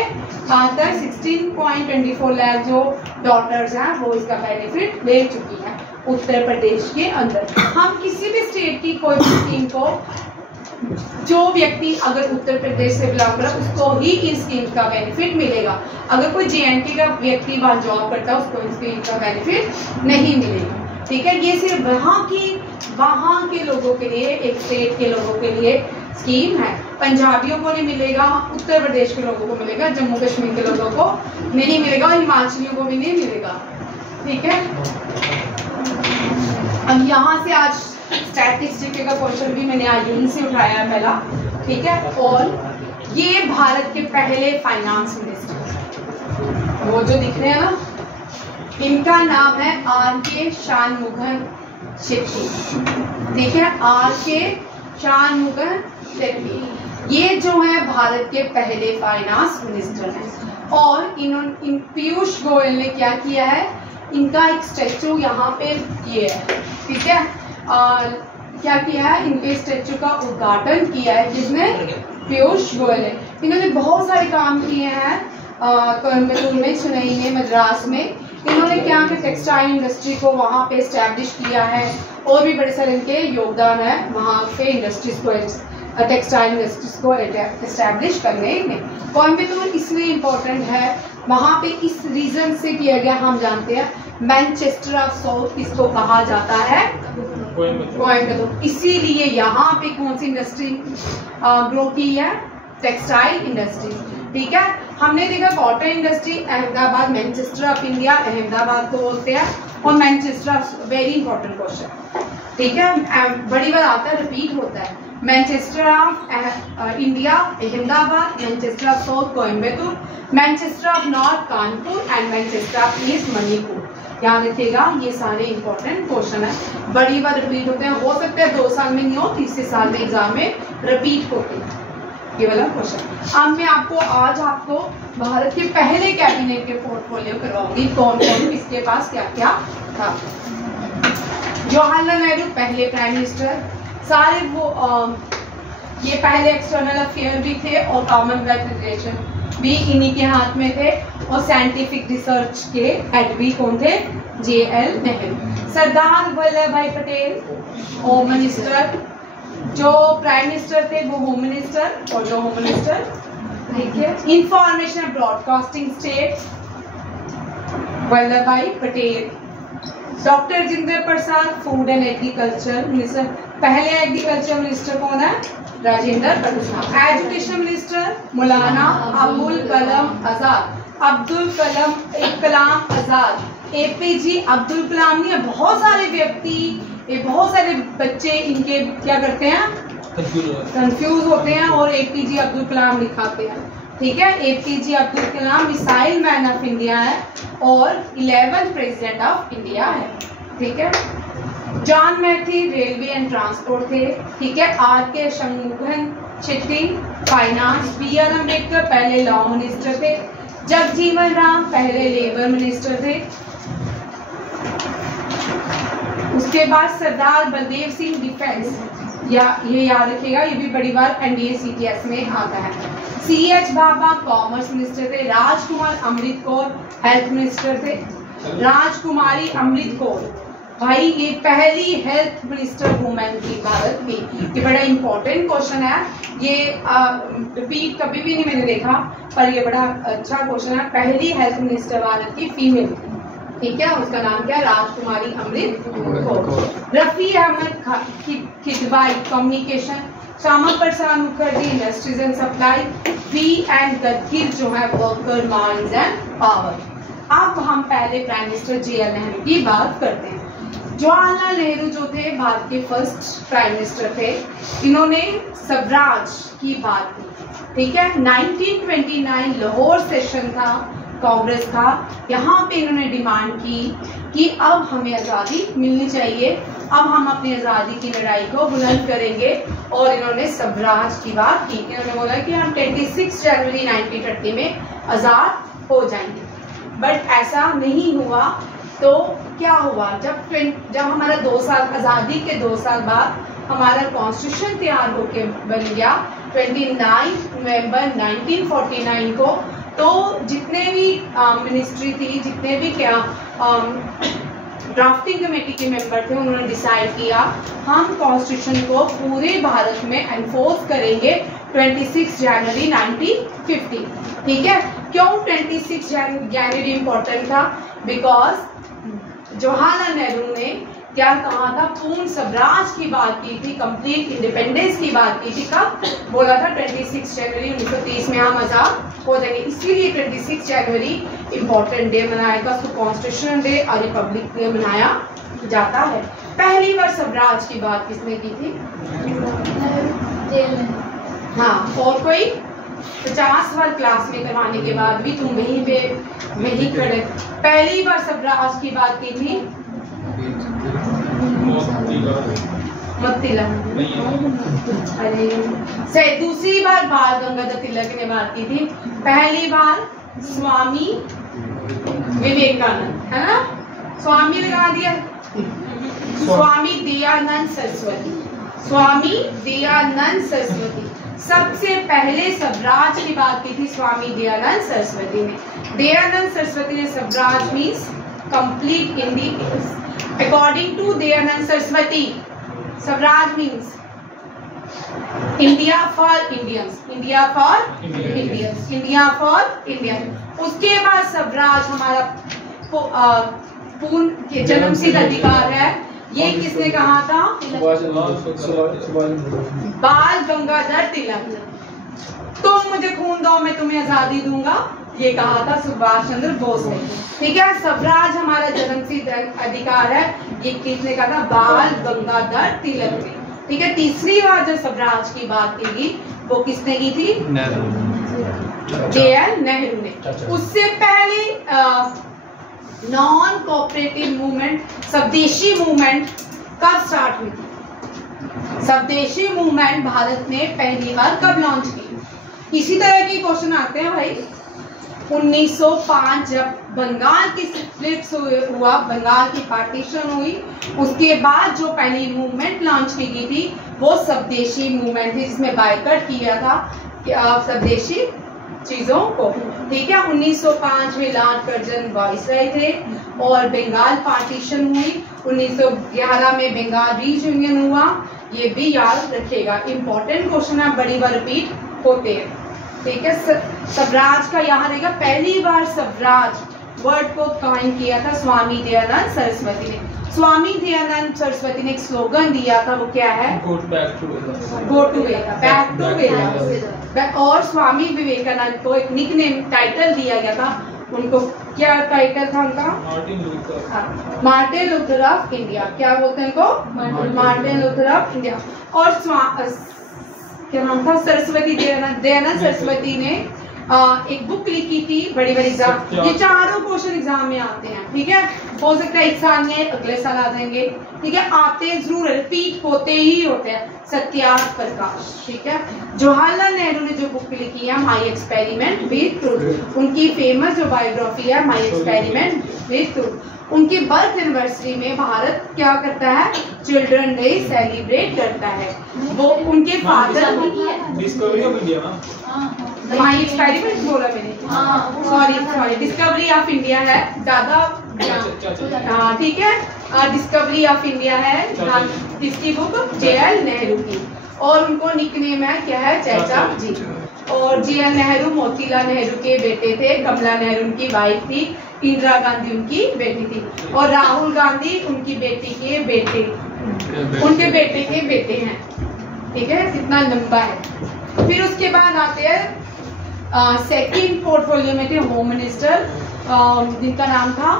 आज तक 16.24 लाख जो डॉटर्स हैं वो इसका बेनिफिट ले चुकी हैं उत्तर प्रदेश के अंदर। हम किसी भी स्टेट की कोई भी स्कीम को, जो व्यक्ति अगर उत्तर प्रदेश से बिलोंग कर उसको ही इस स्कीम का बेनिफिट मिलेगा। अगर कोई JNK का व्यक्ति वहाँ जॉब करता है उसको इस स्कीम का बेनिफिट नहीं मिलेगा, ठीक है। ये सिर्फ वहाँ के लोगों के लिए, एक स्टेट के लोगों के लिए स्कीम है। पंजाबियों को नहीं मिलेगा, उत्तर प्रदेश के लोगों को मिलेगा, जम्मू कश्मीर के लोगों को नहीं मिलेगा, हिमाचलियों को भी नहीं मिलेगा, ठीक है। अब यहाँ से आज स्टैटिस्टिक का क्वेश्चन भी मैंने आज यहीं से उठाया है पहला, ठीक है। और ये भारत के पहले फाइनेंस मिनिस्टर वो जो दिख रहे हैं ना, इनका नाम है R.K. शानमुगन शेट्टी, ठीक है, R.K. शानमुगन शेट्टी। ये जो है भारत के पहले फाइनेंस मिनिस्टर हैं। और इन्होंने पीयूष गोयल ने क्या किया है? इनका एक स्टैचू यहाँ पे ये है, ठीक है। क्या किया है? इनके स्टैचू का उद्घाटन किया है किसने? पीयूष गोयल ने। इन्होंने बहुत सारे काम किए हैं कोयम्बटूर में, चेन्नई में, मद्रास में। इन्होंने क्या कि टेक्सटाइल इंडस्ट्री को वहाँ पे एस्टैब्लिश किया है और भी बड़े सारे इनके योगदान है वहाँ के इंडस्ट्रीज को, टेक्सटाइल इंडस्ट्रीज को एस्टैब्लिश करने में। कोयम्बटूर इसलिए इम्पोर्टेंट है, वहाँ पे इस रीजन से किया गया, हम जानते हैं मैनचेस्टर ऑफ साउथ किसको कहा जाता है? कोयम्बटूर। इसीलिए यहाँ पे कौन सी इंडस्ट्री ग्रो की है? टेक्सटाइल इंडस्ट्री, ठीक है। हमने देखा cotton industry Ahmedabad, Manchester of India Ahmedabad को बोलते हैं। और Manchester of, very important question, ठीक है, बड़ी बार आता है, रिपीट होता है। Manchester of India Ahmedabad, Manchester of south Coimbatore, Manchester of north Kanpur and Manchester of east Manipur. याद रखिएगा, ये सारे इंपॉर्टेंट क्वेश्चन है, बड़ी बार रिपीट होते हैं। हो सकता है 2 साल में नहीं हो, तीसरे साल में एग्जाम में रिपीट होते हैं ये वाला क्वेश्चन। अब मैं आपको भारत के पहले कैबिनेट के पोर्टफोलियो करवाऊंगी, कौन कौन किसके पास क्या क्या था। जवाहरलाल नेहरू पहले प्राइम मिनिस्टर, सारे वो ये पहले एक्सटर्नल अफेयर भी थे और कॉमनवेल्थ रिलेशन भी इन्हीं के हाथ में थे और साइंटिफिक रिसर्च के हेड भी कौन थे? JL नेहरू। सरदार वल्लभ भाई पटेल होम मिनिस्टर, जो प्राइम मिनिस्टर थे वो होम मिनिस्टर और जो होम मिनिस्टर, ठीक है। इंफॉर्मेशन ब्रॉडकास्टिंग स्टेट वल्लभ भाई Patel. Doctor Rajendra Prasad food and agriculture minister, पहले एग्रीकल्चर मिनिस्टर कौन है? Rajendra Prasad. Education minister Maulana Abul Kalam Azad, Abdul Kalam Azad. APJ Abdul Kalam नहीं, बहुत सारे व्यक्ति, बहुत सारे बच्चे इनके क्या करते हैं? कंफ्यूज होते हैं और APJ अब्दुल कलाम लिखाते हैं, ठीक है। APJ Abdul Kalam missile man of India है और 11th प्रेसिडेंट ऑफ इंडिया है, ठीक है। जॉन मैथी रेलवे एंड ट्रांसपोर्ट थे, ठीक है। RK Shanmugam Shetty finance. BR Ambedkar पहले लॉ मिनिस्टर थे। जगजीवन राम पहले लेबर मिनिस्टर थे। उसके बाद सरदार बलदेव सिंह डिफेंस, या ये याद रखिएगा, ये भी बड़ी बार NDA CTS में आता है। CH बाबा कॉमर्स मिनिस्टर थे। राजकुमार अमृत कौर हेल्थ मिनिस्टर थे। राजकुमारी अमृत कौर, भाई ये पहली हेल्थ मिनिस्टर वुमेन थी भारत की। ये बड़ा इंपॉर्टेंट क्वेश्चन है, ये रिपीट कभी भी नहीं मैंने देखा, पर ये बड़ा अच्छा क्वेश्चन है। पहली हेल्थ मिनिस्टर भारत की फीमेल, ठीक है। उसका नाम क्या? Rajkumari Amrit Kaur. Rafi Ahmed Kidwai communication. Shyama Prasad Mukherjee industries and supply. V.N. Gadgil जो है वर्कर माइंड्स एंड पावर। अब हम पहले प्राइम मिनिस्टर JL नेहरू की बात करते हैं। जवाहरलाल नेहरू जो थे भारत के फर्स्ट प्राइम मिनिस्टर थे, इन्होंने स्वराज की बात की, ठीक है। 1929 लाहौर सेशन था, कांग्रेस था, यहाँ पे इन्होंने डिमांड की कि अब हमें आज़ादी मिलनी चाहिए, अब हम अपनी आज़ादी की लड़ाई को बुलंद करेंगे और इन्होंने स्वराज की बात की। इन्होंने बोला कि हम 26 जनवरी 1930 में आज़ाद हो जाएंगे, बट ऐसा नहीं हुआ। तो क्या हुआ? जब हमारा 2 साल आज़ादी के 2 साल बाद हमारा कॉन्स्टिट्यूशन तैयार होके बन गया 29 नवंबर 1949 को, तो जितने भी मिनिस्ट्री थी, जितने भी क्या ड्राफ्टिंग कमेटी के मेंबर थे, उन्होंने डिसाइड किया हम कॉन्स्टिट्यूशन को पूरे भारत में एनफोर्स करेंगे 26 जनवरी 1950, ठीक है। क्यों 26 जनवरी इम्पोर्टेंट था? बिकॉज जवाहरलाल नेहरू ने क्या कहा था? पूर्ण स्वराज की बात की थी, कंप्लीट इंडिपेंडेंस की बात की थी। कब बोला था? 26 जनवरी 1930 में हम आजाद हो जाएंगे। इसीलिए 26 जनवरी इम्पोर्टेंट डे मनाया गया, उसको कॉन्स्टिट्यूशन डे और रिपब्लिक डे मनाया जाता है। पहली बार स्वराज की बात किसने की थी? हाँ, और कोई 50 बार क्लास में करवाने के बाद भी तुम वहीं खड़े। पहली बार स्वराज की बात की थी मोतीलाल। अरे दूसरी बार बाल गंगाधर तिलक ने बात की थी। पहली बार स्वामी विवेकानंद, है ना? स्वामी लगा दिया। स्वामी दयानंद सरस्वती, स्वामी दयानंद सरस्वती। सबसे पहले स्वराज की बात की थी स्वामी दयानंद सरस्वती ने। दयानंद सरस्वती ने Swaraj means complete independence. According to Dayanand Saraswati, Swaraj means India for Indians, India for Indians, India for Indian. उसके बाद स्वराज हमारा पूर्ण जन्मसिद्ध अधिकार है। ये किसने कहा था? बाल गंगाधर तिलक ने। तुम मुझे खून दो, मैं तुम्हें आजादी दूंगा, ये कहा था सुभाष चंद्र बोस ने, ठीक है। स्वराज हमारा जन्मसिद्ध अधिकार है, ये किसने कहा था? बाल गंगाधर तिलक ने, ठीक है। तीसरी बार जो स्वराज की बात की गई वो किसने की थी? JL नेहरू ने। उससे पहले नॉन कोऑपरेटिव मूवमेंट, स्वदेशी मूवमेंट कब स्टार्ट हुई थी? स्वदेशी मूवमेंट भारत में पहली बार कब लॉन्च की? इसी तरह के क्वेश्चन आते हैं भाई। 1905 जब बंगाल की स्प्लिट हुआ, बंगाल की पार्टीशन हुई, उसके बाद जो पहली मूवमेंट लॉन्च की गई थी वो स्वदेशी मूवमेंट थी, जिसमें बायकॉट किया था स्वदेशी चीजों को, ठीक है। 1905 में लॉर्ड कर्जन वाइसराय थे और बंगाल पार्टीशन हुई। 1911 में बंगाल रीयूनियन हुआ। ये भी याद रखिएगा, इंपॉर्टेंट क्वेश्चन है, बड़ी बार रिपीट होते हैं, ठीक है। स्वराज का यहाँ रहेगा, पहली बार स्वराज वर्ड को कायम किया था स्वामी दयानंद सरस्वती ने। स्वामी दयानंद सरस्वती ने एक स्लोगन दिया था, वो क्या है? Go to Veda, back to Veda. और स्वामी विवेकानंद को एक निकनेम टाइटल दिया गया था, उनको क्या टाइटल था उनका? Martin Luther of India. क्या बोलते हैं उनको? Martin Luther of India. और क्या नाम था? सरस्वती दयानंद सरस्वती ने एक बुक लिखी थी, बड़ी बड़ी एग्जाम, ये चारों क्वेश्चन एग्जाम में आते हैं, ठीक है। हो सकता है इस साल में, अगले साल आ जाएंगे, ठीक है। आते जरूर, रिपीट होते ही होते हैं। सत्याग्रह प्रकाश, ठीक है। जवाहरलाल नेहरू ने जो बुक लिखी है माई एक्सपेरिमेंट विद ट्रूथ, उनकी फेमस जो बायोग्राफी है माई एक्सपेरिमेंट विद ट्रूथ। उनकी बर्थ एनिवर्सरी में भारत क्या करता है? चिल्ड्रन डे सेलिब्रेट करता है। वो उनके फादर डिस्कवरी ऑफ इंडिया ना, माई एक्सपेरिमेंट बोला मैंने, सॉरी डिस्कवरी ऑफ इंडिया है ज्यादा, हाँ ठीक है। डिस्कवरी ऑफ इंडिया है किसकी बुक? JL नेहरू की। और उनको निकनेम है क्या है? चाचा जी। और JL नेहरू मोतीलाल नेहरू के बेटे थे, कमला नेहरू उनकी वाइफ थी, इंदिरा गांधी उनकी बेटी थी, और राहुल गांधी उनकी बेटी के बेटे, उनके बेटे के बेटे हैं, ठीक है। कितना लंबा है। फिर उसके बाद आते हैं सेकंड पोर्टफोलियो में थे होम मिनिस्टर, जिनका नाम था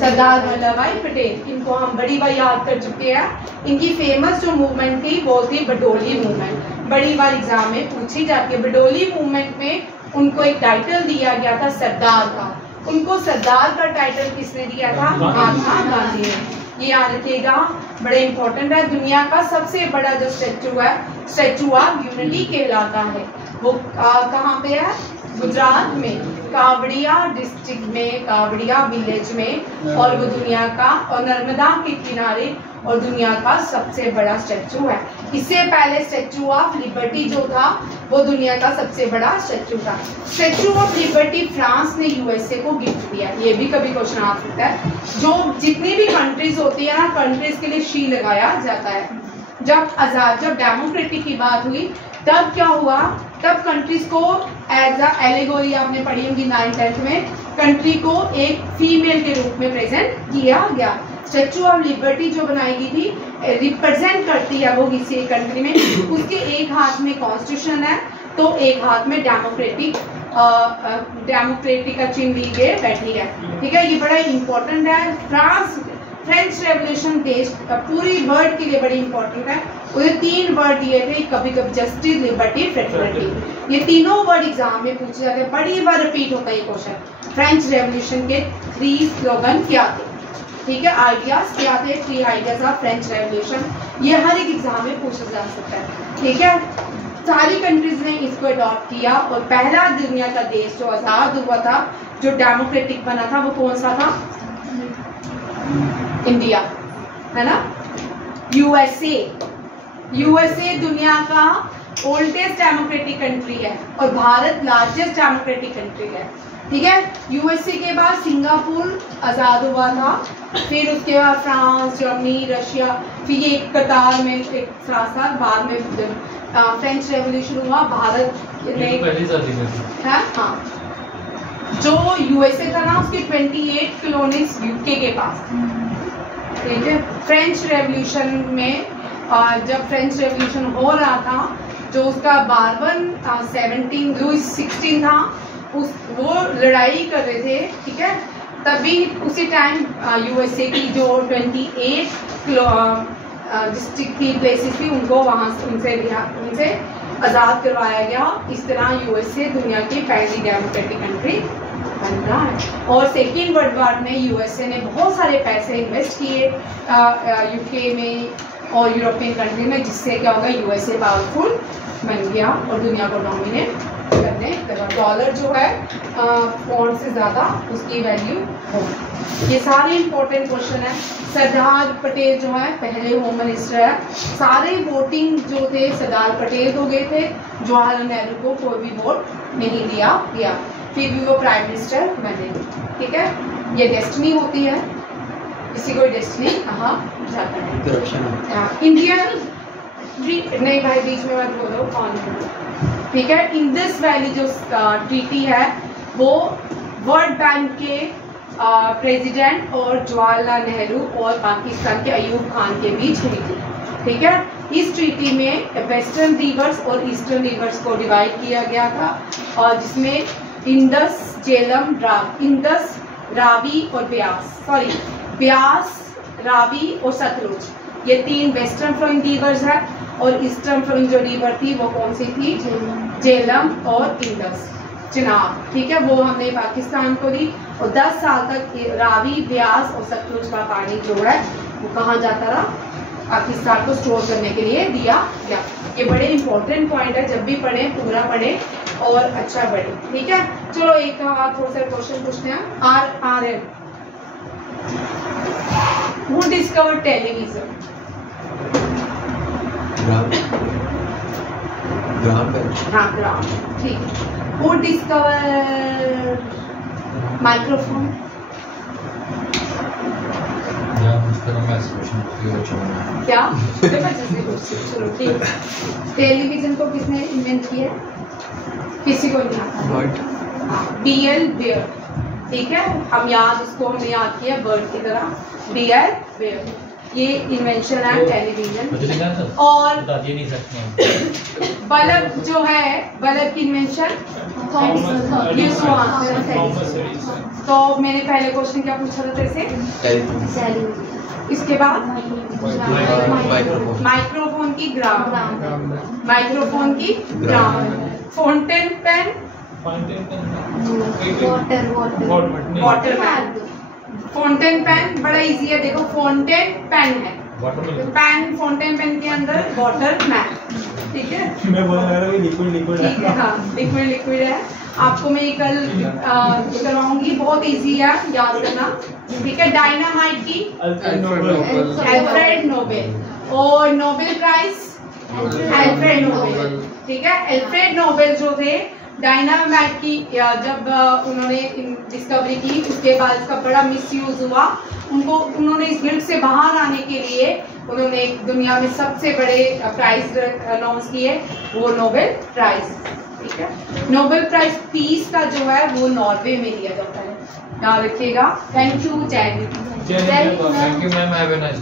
सरदार वल्लभ भाई पटेल। इनको हम बड़ी बार याद कर चुके हैं। इनकी फेमस जो मूवमेंट थी वो थी बडोली मूवमेंट, बड़ी बार एग्जाम में पूछी जाती है। बडोली मूवमेंट में उनको एक टाइटल दिया गया था सरदार का। उनको सरदार का टाइटल किसने दिया था? महात्मा गांधी ने। ये याद रखिएगा, बड़े इंपॉर्टेंट है। दुनिया का सबसे बड़ा जो स्टैचू है, स्टैचू ऑफ यूनिटी कहलाता है। वो कहाँ पे है? गुजरात में, कावड़िया डिस्ट्रिक्ट में, कावड़िया विलेज में। और वो दुनिया का, और नर्मदा के किनारे, और दुनिया का सबसे बड़ा स्टैचू है। इससे पहले स्टैचू ऑफ लिबर्टी जो था वो दुनिया का सबसे बड़ा स्टैचू था। स्टैचू ऑफ लिबर्टी फ्रांस ने USA को गिफ्ट दिया। ये भी कभी क्वेश्चन आ सकता है। जो जितनी भी कंट्रीज होती है ना, कंट्रीज के लिए शी लगाया जाता है। जब डेमोक्रेटिक की बात हुई तब क्या हुआ? तब कंट्रीज को एज अ एलेगोरी, आपने पढ़ी होगी 9th-10th में, कंट्री को एक फीमेल के रूप में प्रेजेंट किया गया। स्टैचू ऑफ लिबर्टी जो बनाई गई थी रिप्रेजेंट करती है वो किसी एक कंट्री में, उसके एक हाथ में कॉन्स्टिट्यूशन है तो एक हाथ में डेमोक्रेटिक का चिन्ह ली गए बैठी है, ठीक है। ये बड़ा इंपॉर्टेंट है। फ्रेंच रेवोल्यूशन देश पूरी वर्ल्ड के लिए बड़ी इंपॉर्टेंट है। उन्हें 3 वर्ड दिए थे, कभी कभी जस्टिस, लिबर्टी, फ्रेटर्निटी। ये तीनों वर्ड एग्जाम में पूछे जाते हैं, बड़ी बार रिपीट होता है ये क्वेश्चन। फ्रेंच रेवोल्यूशन के 3 स्लोगन क्या थे, ठीक है। आइडियाज क्या थे? 3 आइडियाज ऑफ फ्रेंच रेवोल्यूशन। ये हर एक एग्जाम में पूछा जा सकता है, ठीक है। सारी कंट्रीज ने इसको अडॉप्ट किया और पहला दुनिया का देश जो आजाद हुआ था, जो डेमोक्रेटिक बना था, वो कौन सा था? इंडिया, है ना। USA दुनिया का ओल्डेस्ट डेमोक्रेटिक कंट्री है और भारत लार्जेस्ट डेमोक्रेटिक कंट्री है, ठीक है। USA के बाद सिंगापुर आजाद हुआ था, फिर उसके बाद फ्रांस, जर्मनी, रशिया, फिर ये एक कतार में एक साथ बाद में फ्रेंच रेवोल्यूशन हुआ। भारत ने हाँ, जो USA था ना, उसके 28 कॉलोनीज UK के पास, ठीक है। फ्रेंच रेवोल्यूशन में जब फ्रेंच रेवोल्यूशन हो रहा था, जो उसका 17 16 था, वो लड़ाई कर रहे थे, ठीक है। तभी उसी टाइम USA की जो 28 डिस्ट्रिक्ट की प्लेसेस थी, उनको वहाँ उनसे आज़ाद करवाया गया। इस तरह USA दुनिया की पहली डेमोक्रेटिक कंट्री बन रहा है। और सेकेंड वर्ल्ड वॉर में USA ने बहुत सारे पैसे इन्वेस्ट किए UK में और यूरोपियन कंट्री में, जिससे क्या होगा? USA पावरफुल बन गया और दुनिया को डोमिनेट करने लगा। डॉलर जो है पौंड से ज़्यादा उसकी वैल्यू हो। ये सारे इंपॉर्टेंट क्वेश्चन है। सरदार पटेल जो है पहले होम मिनिस्टर है। सारे वोटिंग जो थे सरदार पटेल को गए थे, जवाहरलाल नेहरू को कोई भी वोट नहीं दिया गया, फिर भी वो प्राइम मिनिस्टर बने। ठीक है, ये डेस्टिनी होती है, किसी को डेस्टिनी कहा जाता है। करप्शन इंडियन नहीं भाई बीच में मत बोलो कौन है। ठीक है, इंडस वैली जो ट्रीटी है वो वर्ल्ड बैंक के प्रेसिडेंट और जवाहरलाल नेहरू और पाकिस्तान के अयूब खान के बीच हुई थी। ठीक है, इस ट्रीटी में वेस्टर्न रिवर्स और ईस्टर्न रिवर्स को डिवाइड किया गया था, और जिसमें इंडस, झेलम, इंडस, रावी और ब्यास, रावी और सतलुज, ये 3 वेस्टर्न फ्लोइंग रिवर्स है। और ईस्टर्न फ्लोइंग जो रिवर थी वो कौन सी थी? झेलम और इंडस, चिनाब। ठीक है, वो हमने पाकिस्तान को दी, और 10 साल तक रावी, ब्यास और सतलुज का पानी जो है वो कहाँ जाता रहा? पाकिस्तान को स्टोर करने के लिए दिया गया। ये बड़े इंपॉर्टेंट पॉइंट है, जब भी पढ़े पूरा पढ़े और अच्छा पढ़े। ठीक है, चलो एक थोड़ा सा क्वेश्चन पूछते हैं। RRN, who discovered television? Graham. ठीक। Who discovered microphone? क्या? चलो ठीक। टेलीविजन को किसने इन्वेंट किया? किसी को नहीं आता। BL बेयर। ठीक है, हम हमने याद किया बर्ड की तरह, BL बेयर। ये इन्वेंशन है टेलीविजन। और बल्ब जो है, बल्ब की इन्वेंशन तो मैंने पहले क्वेश्चन क्या पूछा था तेरे से? इसके बाद माइक्रोफोन की ग्राम, माइक्रोफोन की Graham. Fountain pen, Waterman. Fountain pen बड़ा इजी है, देखो फाउंटेन पेन है, पेन फाउंटेन पेन के अंदर वाटर मैन। ठीक है, मैं बोलने लगा कि लिक्विड ठीक है, हाँ लिक्विड है। आपको मैं कल करवाऊंगी, बहुत इजी है याद करना। ठीक है, डायनामाइट की अल्फ्रेड नोबेल, और नोबेल प्राइज अल्फ्रेड नोबेल। ठीक है, अल्फ्रेड नोबेल जो थे डायनामाइट की जब उन्होंने डिस्कवरी की, उसके बाद इसका बड़ा मिसयूज हुआ। उन्होंने इस गिल्ड से बाहर आने के लिए उन्होंने दुनिया में सबसे बड़े प्राइज अनाउंस किए, वो नोबेल प्राइज। ठीक है, नोबेल प्राइज पीस का जो है वो नॉर्वे में दिया जाता है, याद रखिएगा। थैंक यू, जय Hind. Thank you ma'am, have a nice